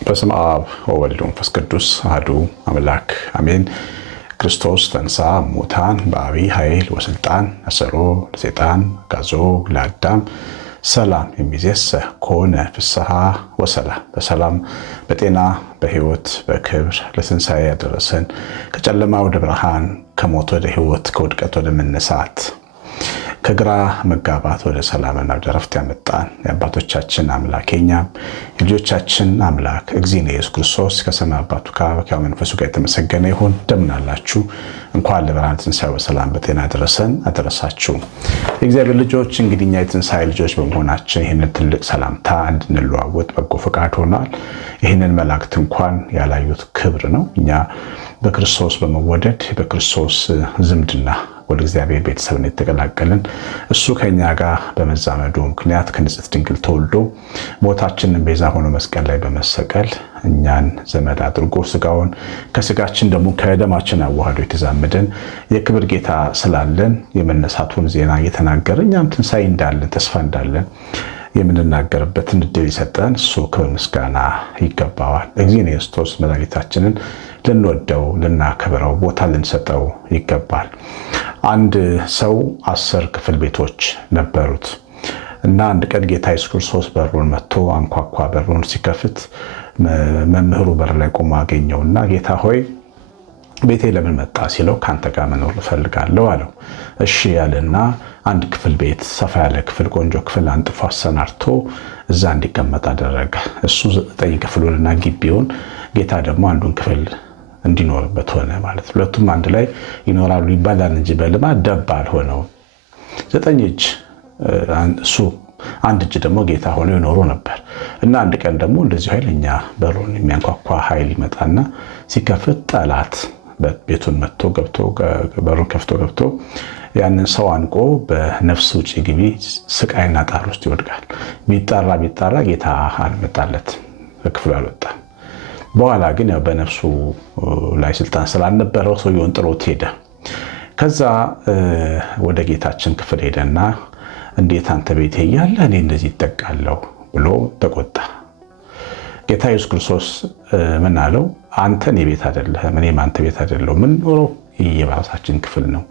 በስመ አብ ወወልድ ወመንፈስ ቅዱስ አሐዱ አምላክ አሜን። ክርስቶስ ተንሥአ እሙታን በዐቢይ ኃይል ወሥልጣን አሰሮ ለሰይጣን አግዓዞ ለአዳም ሰላም እምይእዜሰ ኮነ ፍስሐ ወሰላም። በሰላም በጤና በሕይወት በክብር ለትንሣኤ ያደረሰን ከጨለማ ወደ ብርሃን ከሞት ወደ ሕይወት ከውድቀት ወደ መነሳት ከግራ መጋባት ወደ ሰላምና ወደ ዕረፍት ያመጣን የአባቶቻችን አምላክ የእኛም የልጆቻችን አምላክ እግዚእነ ኢየሱስ ክርስቶስ ከሰማይ አባቱ ከሕያው መንፈሱ ጋር የተመሰገነ ይሁን። እንደምን አላችሁ? እንኳን ለብርሃነ ትንሣኤው በሰላም በጤና አደረሰን አደረሳችሁ። የእግዚአብሔር ልጆች እንግዲህ እኛ የትንሣኤ ልጆች በመሆናችን ይህንን ትልቅ ሰላምታ እንድንለዋወጥ በጎ ፈቃድ ሆኗል። ይህንን መላእክት እንኳን ያላዩት ክብር ነው። እኛ በክርስቶስ በመወደድ በክርስቶስ ዝምድና ወደ እግዚአብሔር ቤተሰብን የተቀላቀልን እሱ ከኛ ጋር በመዛመዱ ምክንያት ከንጽሕት ድንግል ተወልዶ ሞታችንን ቤዛ ሆኖ መስቀል ላይ በመሰቀል እኛን ዘመድ አድርጎ ስጋውን ከስጋችን ደግሞ ከደማችን አዋህዶ የተዛመደን የክብር ጌታ ስላለን የመነሳቱን ዜና እየተናገረ እኛም ትንሣኤ እንዳለን ተስፋ እንዳለን የምንናገርበትን ዕድል የሰጠን እሱ ክብር ምስጋና ይገባዋል። እግዚእነ ክርስቶስ መድኃኒታችንን ልንወደው ልናከብረው ቦታ ልንሰጠው ይገባል። አንድ ሰው 10 ክፍል ቤቶች ነበሩት እና አንድ ቀን ጌታ ኢየሱስ ክርስቶስ በሩን መጥቶ አንኳኳ። በሩን ሲከፍት መምህሩ በር ላይ ቆሞ አገኘውና ጌታ ሆይ ቤቴ ለምን መጣ ሲለው ካንተ ጋር መኖር እፈልጋለሁ አለው። እሺ ያለና አንድ ክፍል ቤት ሰፋ ያለ ክፍል ቆንጆ ክፍል አንጥፎ አሰናድቶ እዛ እንዲቀመጥ አደረገ። እሱ 9 ክፍሉንና ግቢውን ጌታ ደግሞ አንዱን ክፍል እንዲኖርበት ሆነ ማለት ነው። ሁለቱም አንድ ላይ ይኖራሉ ይባላል እንጂ በልማድ ደባል ሆነው 9 እጅ እሱ አንድ እጅ ደግሞ ጌታ ሆነው ይኖሩ ነበር እና አንድ ቀን ደግሞ እንደዚህ ኃይለኛ በሩን የሚያንኳኳ ኃይል ይመጣና ሲከፍት ጠላት ቤቱን መጥቶ ገብቶ በሩን ከፍቶ ገብቶ ያንን ሰው አንቆ በነፍስ ውጪ ግቢ ስቃይና ጣር ውስጥ ይወድቃል። ቢጣራ ጌታ አልመጣለት በክፍሉ አልወጣም። በኋላ ግን ያው በነፍሱ ላይ ስልጣን ስላልነበረው ሰውየውን ጥሎት ሄደ። ከዛ ወደ ጌታችን ክፍል ሄደና እንዴት አንተ ቤቴ እያለ እኔ እንደዚህ ይጠቃለሁ ብሎ ተቆጣ። ጌታ ኢየሱስ ክርስቶስ ምን አለው? አንተ እኔ ቤት አይደለህም፣ እኔም አንተ ቤት አይደለሁም። ምን ኖሮ የራሳችን ክፍል ነው።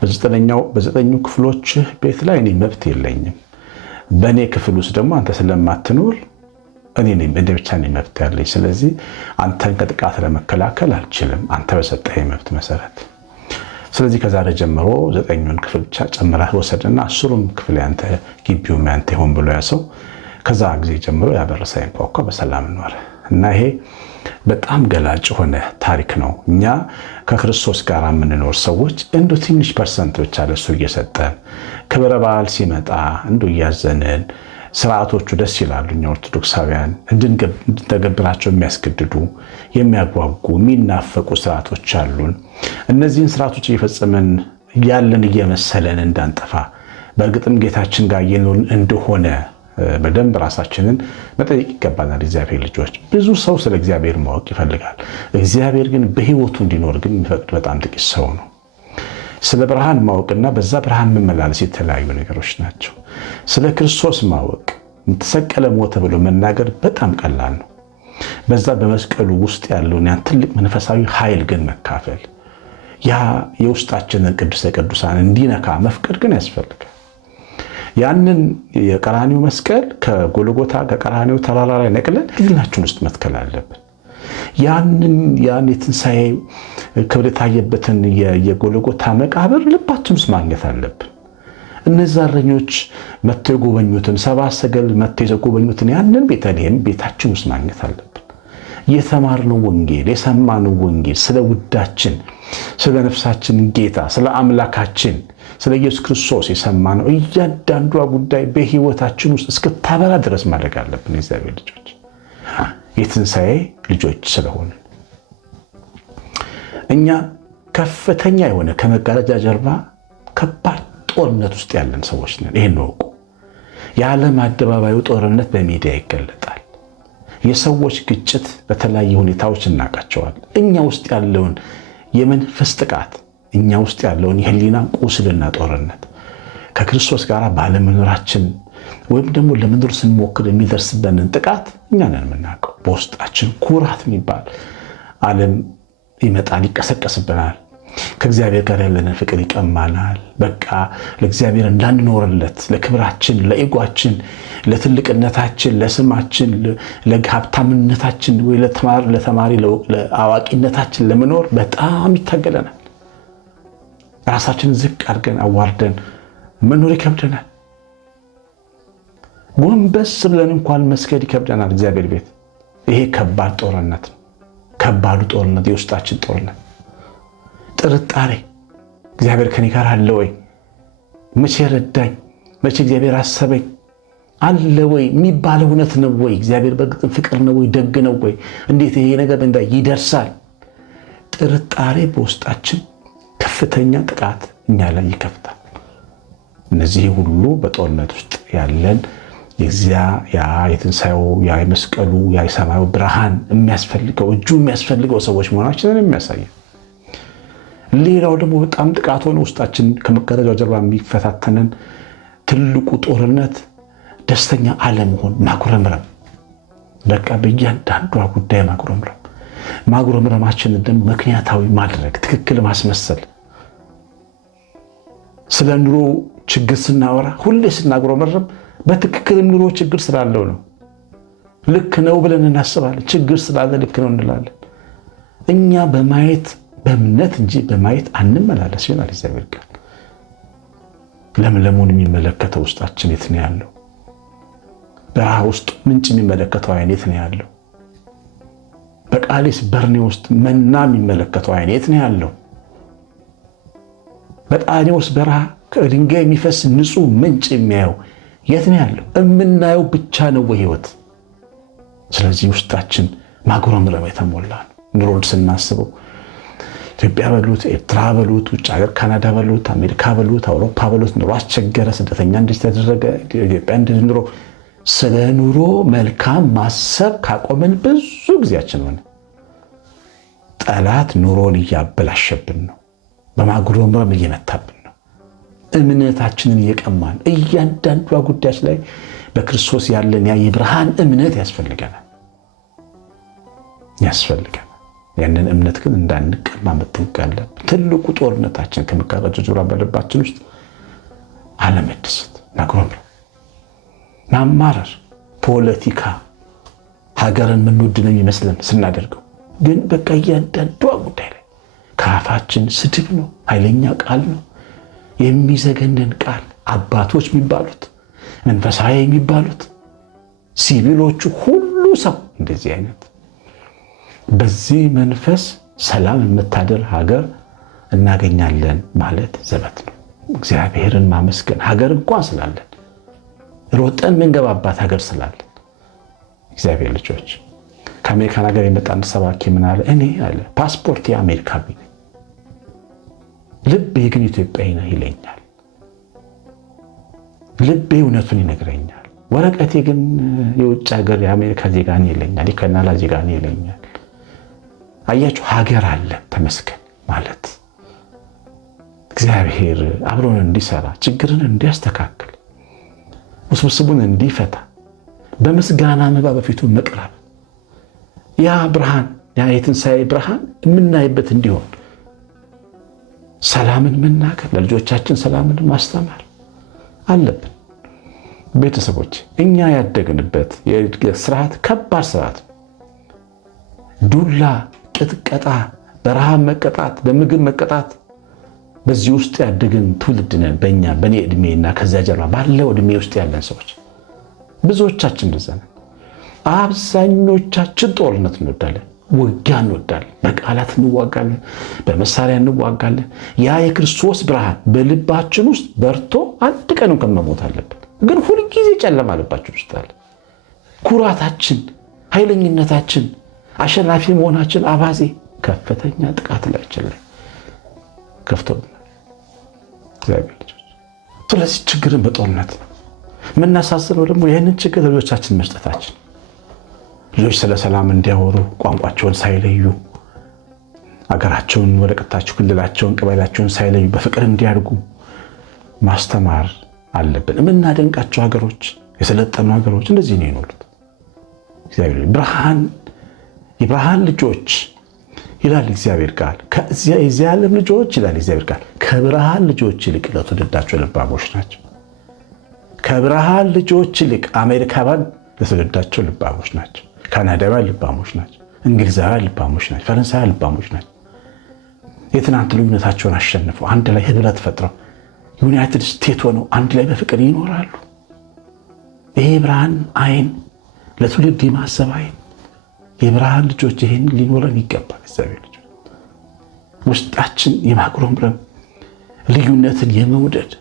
በ9 ክፍሎች ቤት ላይ እኔ መብት የለኝም። በእኔ ክፍል ውስጥ ደግሞ አንተ ስለማትኖር እኔ ብቻ ነኝ መብት ያለኝ። ስለዚህ አንተን ከጥቃት ለመከላከል አልችልም፣ አንተ በሰጠኸኝ መብት መሰረት። ስለዚህ ከዛሬ ጀምሮ 9ኙን ክፍል ብቻ ጨምረህ ወሰድና 10ሩም ክፍል ያንተ ግቢውም ያንተ ይሁን ብሎ ያሰው። ከዛ ጊዜ ጀምሮ ያበር ሳይንኳኳ በሰላም ኖረ እና ይሄ በጣም ገላጭ የሆነ ታሪክ ነው። እኛ ከክርስቶስ ጋር የምንኖር ሰዎች እንዶ ትንሽ ፐርሰንት ብቻ ለሱ እየሰጠን ክብረ በዓል ሲመጣ እንዶ እያዘንን ስርዓቶቹ ደስ ይላሉ። እኛ ኦርቶዶክሳውያን እንድንተገብራቸው የሚያስገድዱ የሚያጓጉ የሚናፈቁ ስርዓቶች አሉን። እነዚህን ስርዓቶች እየፈጸምን ያለን እየመሰለን እንዳንጠፋ በእርግጥም ጌታችን ጋር እየኖርን እንደሆነ በደንብ ራሳችንን መጠየቅ ይገባናል። እግዚአብሔር ልጆች ብዙ ሰው ስለ እግዚአብሔር ማወቅ ይፈልጋል። እግዚአብሔር ግን በሕይወቱ እንዲኖር ግን የሚፈቅድ በጣም ጥቂት ሰው ነው። ስለ ብርሃን ማወቅና በዛ ብርሃን መመላለስ የተለያዩ ነገሮች ናቸው። ስለ ክርስቶስ ማወቅ ተሰቀለ ሞተ ብሎ መናገር በጣም ቀላል ነው። በዛ በመስቀሉ ውስጥ ያለውን ያን ትልቅ መንፈሳዊ ኃይል ግን መካፈል ያ የውስጣችንን ቅድስተ ቅዱሳን እንዲነካ መፍቀድ ግን ያስፈልጋል። ያንን የቀራኒው መስቀል ከጎልጎታ ከቀራኒው ተራራ ላይ ነቅለን ህሊናችን ውስጥ መትከል አለብን። ያን የትንሣኤ ክብር የታየበትን የጎልጎታ መቃብር ልባችን ውስጥ ማግኘት አለብን። እነዚያ እረኞች መጥተው የጎበኙትን ሰብአ ሰገል መጥተው የጎበኙትን ያንን ቤተልሔም ቤታችን ውስጥ ማግኘት አለብን። የተማርነው ወንጌል የሰማነው ወንጌል ስለ ውዳችን ስለ ነፍሳችን ጌታ ስለ አምላካችን ስለ ኢየሱስ ክርስቶስ የሰማነው እያንዳንዷ ጉዳይ በሕይወታችን ውስጥ እስክታበራ ድረስ ማድረግ አለብን። የእግዚአብሔር ልጆች የትንሣኤ ልጆች ስለሆነ እኛ ከፍተኛ የሆነ ከመጋረጃ ጀርባ ከባድ ጦርነት ውስጥ ያለን ሰዎች ነን። ይሄን ነው። የዓለም አደባባዩ ጦርነት በሚዲያ ይገለጣል። የሰዎች ግጭት በተለያዩ ሁኔታዎች እናውቃቸዋለን። እኛ ውስጥ ያለውን የመንፈስ ጥቃት፣ እኛ ውስጥ ያለውን የህሊና ቁስልና ጦርነት ከክርስቶስ ጋር ባለመኖራችን ወይም ደግሞ ለመኖር ስንሞክር የሚደርስበንን ጥቃት እኛ ነን የምናውቀው። በውስጣችን ኩራት የሚባል ዓለም ይመጣል፣ ይቀሰቀስብናል። ከእግዚአብሔር ጋር ያለንን ፍቅር ይቀማናል። በቃ ለእግዚአብሔር እንዳንኖርለት፣ ለክብራችን፣ ለኢጓችን፣ ለትልቅነታችን፣ ለስማችን፣ ለሀብታምነታችን ወይ ለተማሪ ለአዋቂነታችን ለመኖር በጣም ይታገለናል። ራሳችንን ዝቅ አድርገን አዋርደን መኖር ይከብደናል። ጎንበስ ብለን እንኳን መስገድ ይከብደናል እግዚአብሔር ቤት። ይሄ ከባድ ጦርነት ነው። ከባዱ ጦርነት የውስጣችን ጦርነት፣ ጥርጣሬ። እግዚአብሔር ከኔ ጋር አለ ወይ? መቼ ረዳኝ? መቼ እግዚአብሔር አሰበኝ? አለ ወይ የሚባለው እውነት ነው ወይ? እግዚአብሔር በእርግጥ ፍቅር ነው ወይ? ደግ ነው ወይ? እንዴት ይሄ ነገር ይደርሳል? ጥርጣሬ በውስጣችን ከፍተኛ ጥቃት እኛ ላይ ይከፍታል። እነዚህ ሁሉ በጦርነት ውስጥ ያለን የትንሣኤው የመስቀሉ የሰማዩ ብርሃን የሚያስፈልገው እጁ የሚያስፈልገው ሰዎች መሆናችንን የሚያሳይ። ሌላው ደግሞ በጣም ጥቃት ሆነ ውስጣችን ከመጋረጃው ጀርባ የሚፈታተንን ትልቁ ጦርነት ደስተኛ አለመሆን፣ ማጉረምረም። በቃ በእያንዳንዷ ጉዳይ ማጉረምረማችንን ደግሞ ምክንያታዊ ማድረግ፣ ትክክል ማስመሰል። ስለ ኑሮ ችግር ስናወራ ሁሌ ስናጉረመረም በትክክል ኑሮ ችግር ስላለው ነው። ልክ ነው ብለን እናስባለን። ችግር ስላለ ልክ ነው እንላለን። እኛ በማየት በእምነት እንጂ በማየት አንመላለስ ይሆናል እግዚአብሔር ቃል። ለምለሙን የሚመለከተው ውስጣችን የት ነው ያለው? በረሃ ውስጥ ምንጭ የሚመለከተው አይን የት ነው ያለው? በቃሊስ በርኔ ውስጥ መና የሚመለከተው አይን የት ነው ያለው? በጣኔዎስ በረሃ ከድንጋይ የሚፈስ ንጹህ ምንጭ የሚያየው የት ነው ያለው? የምናየው ብቻ ነው ህይወት። ስለዚህ ውስጣችን ማጉረምረም የተሞላ ነው። ኑሮን ስናስበው ኢትዮጵያ በሉት፣ ኤርትራ በሉት፣ ውጭ ሀገር ካናዳ በሉት፣ አሜሪካ በሉት፣ አውሮፓ በሉት፣ ኑሮ አስቸገረ፣ ስደተኛ እንደዚህ ተደረገ፣ ኢትዮጵያ እንደዚህ ኑሮ። ስለ ኑሮ መልካም ማሰብ ካቆመን ብዙ ጊዜያችን ሆነ። ጠላት ኑሮን እያበላሸብን ነው። በማጉረምረም እየመታብን ነው። እምነታችንን እየቀማን፣ እያንዳንዷ ጉዳዮች ላይ በክርስቶስ ያለን ያ የብርሃን እምነት ያስፈልገናል። ያንን እምነት ግን እንዳንቀማ መጠንቀቅ አለብን። ትልቁ ጦርነታችን ከመጋረጃው ጀርባ በልባችን ውስጥ አለመደሰት፣ ማጉረምረም፣ ማማረር፣ ፖለቲካ ሀገርን የምንወድ ነው የሚመስለን ስናደርገው፣ ግን በቃ እያንዳንዷ ጉዳይ ላይ ከአፋችን ስድብ ነው፣ ኃይለኛ ቃል ነው፣ የሚዘገንን ቃል። አባቶች የሚባሉት መንፈሳዊ የሚባሉት ሲቪሎቹ ሁሉ ሰው እንደዚህ አይነት በዚህ መንፈስ ሰላም የምታደር ሀገር እናገኛለን ማለት ዘበት ነው። እግዚአብሔርን ማመስገን ሀገር እንኳን ስላለን፣ ሮጠን ምንገባባት ሀገር ስላለን። እግዚአብሔር ልጆች፣ ከአሜሪካን ሀገር የመጣን ሰባኪ ምን አለ? እኔ አለ ፓስፖርት የአሜሪካዊ ልቤ ግን ኢትዮጵያዊ ነው ይለኛል። ልቤ እውነቱን ይነግረኛል። ወረቀቴ ግን የውጭ ሀገር የአሜሪካ ዜጋ ነው ይለኛል፣ የካናዳ ዜጋ ነው ይለኛል። አያችሁ፣ ሀገር አለ ተመስገን ማለት እግዚአብሔር አብሮን እንዲሰራ፣ ችግርን እንዲያስተካክል፣ ውስብስቡን እንዲፈታ በምስጋና መባ በፊቱ መቅረብ፣ ያ ብርሃን፣ ያ የትንሣኤ ብርሃን የምናይበት እንዲሆን ሰላምን መናገር፣ ለልጆቻችን ሰላምን ማስተማር አለብን። ቤተሰቦች፣ እኛ ያደግንበት የእድገት ስርዓት ከባድ ስርዓት፣ ዱላ፣ ቅጥቀጣ፣ በረሃብ መቀጣት፣ በምግብ መቀጣት፣ በዚህ ውስጥ ያደግን ትውልድ ነን። በእኔ ዕድሜና ከዚያ ጀርባ ባለው ዕድሜ ውስጥ ያለን ሰዎች ብዙዎቻችን እንደዛ ነን። አብዛኞቻችን ጦርነት እንወዳለን፣ ውጊያ እንወዳለን፣ በቃላት እንዋጋለን፣ በመሳሪያ እንዋጋለን። ያ የክርስቶስ ብርሃን በልባችን ውስጥ በርቶ አንድ ቀን እንኳን መሞት አለበት። ግን ሁልጊዜ ጨለማ ልባችን ውስጥ አለ። ኩራታችን፣ ኃይለኝነታችን፣ አሸናፊ መሆናችን አባዜ ከፍተኛ ጥቃት ላይችን ላይ ከፍቶብናል። እግዚአብሔር ልጆች፣ ስለዚህ ችግርን በጦርነት የምናሳስረው ደግሞ ይህንን ችግር ለልጆቻችን መስጠታችን፣ ልጆች ስለ ሰላም እንዲያወሩ ቋንቋቸውን ሳይለዩ፣ አገራቸውን፣ ወረቀታቸው፣ ክልላቸውን፣ ቀበሌያቸውን ሳይለዩ በፍቅር እንዲያድጉ ማስተማር አለብን። የምናደንቃቸው ሀገሮች፣ የሰለጠኑ ሀገሮች እንደዚህ ነው የኖሩት። እግዚአብሔር የብርሃን ልጆች ይላል እግዚአብሔር ቃል። የዚህ ዓለም ልጆች ይላል እግዚአብሔር ቃል ከብርሃን ልጆች ይልቅ ለትውልዳቸው ልባሞች ናቸው። ከብርሃን ልጆች ይልቅ አሜሪካውያን ለትውልዳቸው ልባሞች ናቸው። ካናዳውያን ልባሞች ናቸው። እንግሊዛውያን ልባሞች ናቸው። ፈረንሳውያን ልባሞች ናቸው። የትናንት ልዩነታቸውን አሸንፈው አንድ ላይ ህብረት ፈጥረው ዩናይትድ ስቴትስ ሆነው አንድ ላይ በፍቅር ይኖራሉ። ይሄ ብርሃን አይን ለትውልድ የማሰብ አይን የብርሃን ልጆች ይሄን ሊኖረን ይገባል። እግዚአብሔር ልጆች ውስጣችን የማጉረምረም ልዩነትን የመውደድ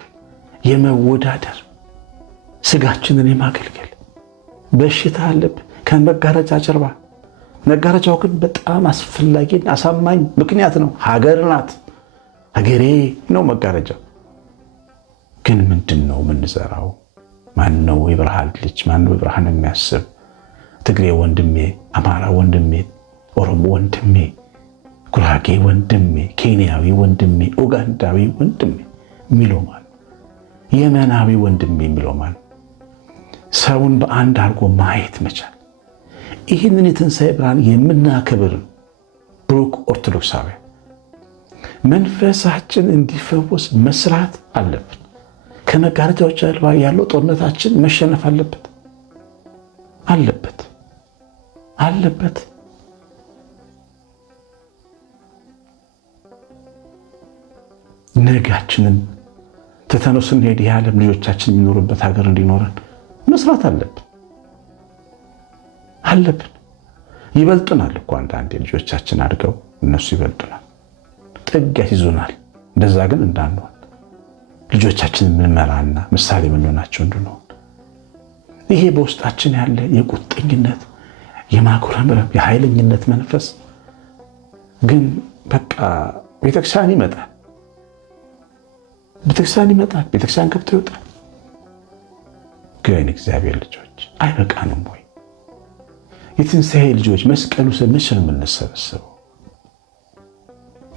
የመወዳደር ስጋችንን የማገልገል በሽታ አለብን ከመጋረጃ ጀርባ። መጋረጃው ግን በጣም አስፈላጊና አሳማኝ ምክንያት ነው። ሀገር ናት። ሀገሬ ነው መጋረጃው። ግን ምንድን ነው የምንዘራው? ማን ነው የብርሃን ልጅ? ማን ነው የብርሃን የሚያስብ? ትግሬ ወንድሜ፣ አማራ ወንድሜ፣ ኦሮሞ ወንድሜ፣ ጉራጌ ወንድሜ፣ ኬንያዊ ወንድሜ፣ ኡጋንዳዊ ወንድሜ የሚለው ማን? የመናዊ ወንድሜ የሚለው ማን? ሰውን በአንድ አድርጎ ማየት መቻል። ይህንን የትንሣኤ ብርሃን የምናከብር ብሩክ ኦርቶዶክሳውያን መንፈሳችን እንዲፈወስ መስራት አለብን። ከመጋረጃዎች ጀርባ ያለው ጦርነታችን መሸነፍ አለበት አለበት። ነጋችንን ትተነው ስንሄድ የዓለም ልጆቻችን የሚኖሩበት ሀገር እንዲኖረን መስራት አለብን። ይበልጡናል እኮ አንዳንዴ ልጆቻችን አድገው እነሱ ይበልጡናል፣ ጥግ ያስይዙናል። እንደዛ ግን እንዳንሆን ልጆቻችንን የምንመራና ምሳሌ የምንሆናቸው እንድንሆን ይሄ በውስጣችን ያለ የቁጥኝነት የማጉረምረም የኃይለኝነት መንፈስ ግን በቃ ቤተክርስቲያን ይመጣል፣ ቤተክርስቲያን ገብቶ ይወጣል። ግን እግዚአብሔር ልጆች አይበቃንም ወይ? የትንሣኤ ልጆች መስቀሉ መቼ ነው የምንሰበሰበው?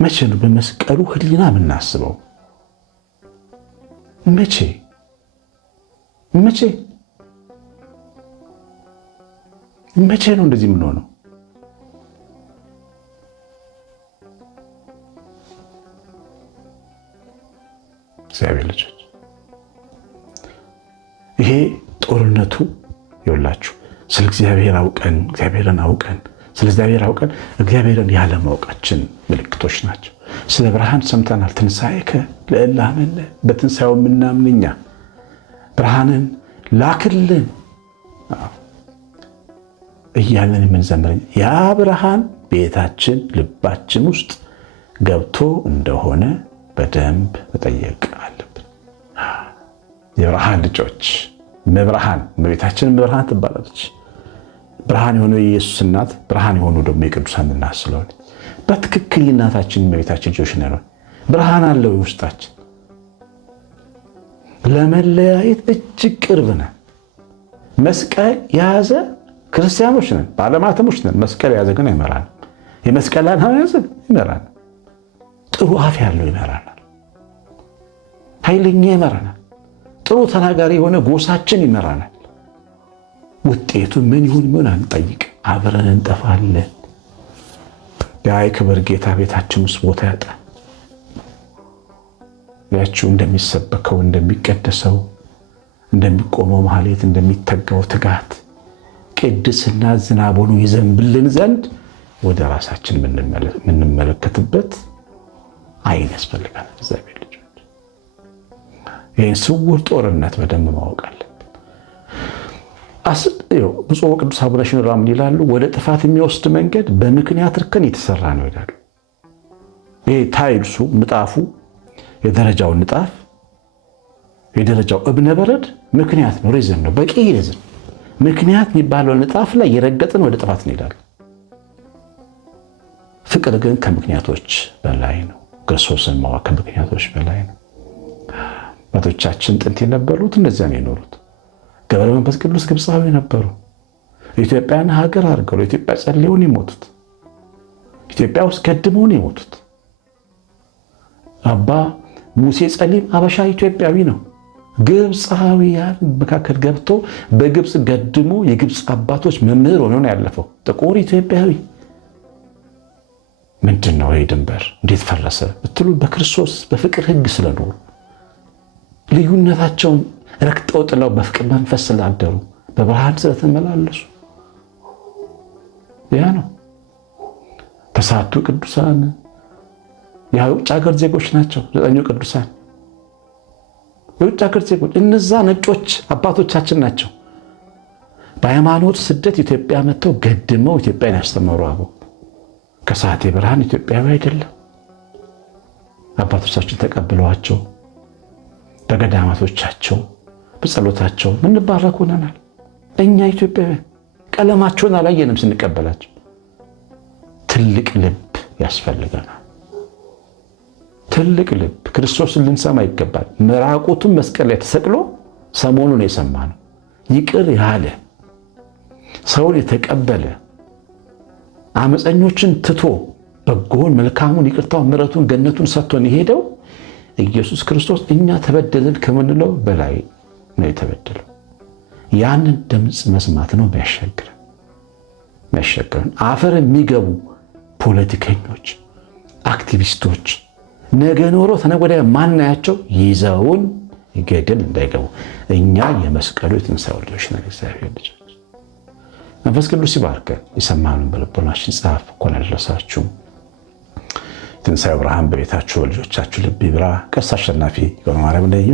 መቼ ነው በመስቀሉ ህሊና የምናስበው? መቼ ነው እንደዚህ የምንሆነው? እግዚአብሔር ልጆች ይሄ ጦርነቱ ይኸውላችሁ ስለ እግዚአብሔር አውቀን ስለ እግዚአብሔር አውቀን እግዚአብሔርን ያለማወቃችን ምልክቶች ናቸው። ስለ ብርሃን ሰምተናል። ትንሣኤከ ለእለ አመነ፣ በትንሣኤው የምናምን እኛ ብርሃንን ላክልን እያለን የምንዘምር ያ ብርሃን ቤታችን ልባችን ውስጥ ገብቶ እንደሆነ በደንብ መጠየቅ አለብን። የብርሃን ልጆች እመቤታችን ብርሃን ትባላለች። ብርሃን የሆነው የኢየሱስ እናት፣ ብርሃን የሆኑ ደግሞ የቅዱሳን እናት ስለሆነ በትክክል እናታችን እመቤታችን ልጆች ነን። ብርሃን አለው ውስጣችን። ለመለያየት እጅግ ቅርብ ነን። መስቀል የያዘ ክርስቲያኖች ነን፣ ባለማተሞች ነን። መስቀል የያዘ ግን አይመራንም። የመስቀል ዓላማ የያዘ ይመራናል። ጥሩ አፍ ያለው ይመራናል። ኃይለኛ ይመራናል። ጥሩ ተናጋሪ የሆነ ጎሳችን ይመራናል። ውጤቱ ምን ይሁን አንጠይቅ፣ አብረን እንጠፋለን። ያ የክብር ጌታ ቤታችን ውስጥ ቦታ ያጣል። ያችሁ እንደሚሰበከው እንደሚቀደሰው እንደሚቆመው ማህሌት እንደሚተጋው ትጋት ቅድስና ዝናብ ሆኖ ይዘንብልን ዘንድ ወደ ራሳችን የምንመለከትበት አይን ያስፈልጋል። እግዚአብሔር ልጆች ይህን ስውር ጦርነት በደንብ ማወቅ አለብን። ብፁዕ ወቅዱስ አቡነ ሽኖዳ ምን ይላሉ? ወደ ጥፋት የሚወስድ መንገድ በምክንያት እርከን የተሰራ ነው ይላሉ። ይሄ ታይልሱ ምጣፉ የደረጃው ንጣፍ የደረጃው እብነ በረድ ምክንያት ነው፣ ሪዝን ነው፣ በቂ ሪዝን። ምክንያት የሚባለው ንጣፍ ላይ የረገጥን ወደ ጥፋት እንሄዳለን። ፍቅር ግን ከምክንያቶች በላይ ነው። ክርስቶስን ማወቅ ከምክንያቶች በላይ ነው። አባቶቻችን ጥንት የነበሩት እንደዚያ ነው የኖሩት። ገብረ መንፈስ ቅዱስ ግብፃዊ ነበሩ። ኢትዮጵያን ሀገር አድርገው ለኢትዮጵያ ጸልየውን የሞቱት፣ ኢትዮጵያ ውስጥ ገድመውን የሞቱት አባ ሙሴ ጸሊም አበሻ ኢትዮጵያዊ ነው። ግብፃውያን መካከል ገብቶ በግብፅ ገድሞ የግብፅ አባቶች መምህር ሆኖ ነው ያለፈው። ጥቁር ኢትዮጵያዊ ምንድን ነው ይህ ድንበር እንዴት ፈረሰ ብትሉ በክርስቶስ በፍቅር ሕግ ስለኖሩ ልዩነታቸውን ረክጠው ጥለው በፍቅር መንፈስ ስላደሩ በብርሃን ስለተመላለሱ ያ ነው። ተስዓቱ ቅዱሳን የውጭ ሀገር ዜጎች ናቸው። 9 ቅዱሳን የውጭ ሀገር ዜጎች፣ እነዛ ነጮች አባቶቻችን ናቸው። በሃይማኖት ስደት ኢትዮጵያ መጥተው ገድመው ኢትዮጵያን ያስተማሩ አበው። ከሰዓቴ ብርሃን ኢትዮጵያዊ አይደለም። አባቶቻችን ተቀብለዋቸው በገዳማቶቻቸው በጸሎታቸው ምንባረክ ሆነናል። እኛ ኢትዮጵያውያን ቀለማቸውን አላየንም ስንቀበላቸው። ትልቅ ልብ ያስፈልገናል። ትልቅ ልብ ክርስቶስን ልንሰማ ይገባል። ምራቁቱን መስቀል ላይ ተሰቅሎ ሰሞኑን የሰማነው ይቅር ያለ ሰውን የተቀበለ አመፀኞችን ትቶ በጎን መልካሙን ይቅርታውን ምሕረቱን ገነቱን ሰጥቶን የሄደው ኢየሱስ ክርስቶስ እኛ ተበደልን ከምንለው በላይ ነው የተበደለው። ያንን ድምፅ መስማት ነው የሚያሻግረን። አፈር የሚገቡ ፖለቲከኞች፣ አክቲቪስቶች ነገ ኖሮ ተነገ ወዲያ ማናያቸው ይዘውን ገደል እንዳይገቡ እኛ የመስቀሉ የትንሣኤው ልጆች ነን። እግዚአብሔር ልጆች መንፈስ ቅዱስ ይባርከን። የሰማነውን በልቦናችን ጻፍ። እንኳን አደረሳችሁ። የትንሣኤው ብርሃን በቤታችሁ በልጆቻችሁ ልብ ይብራ። ቀሲስ አሸናፊ ገብረማርያም ነኝ።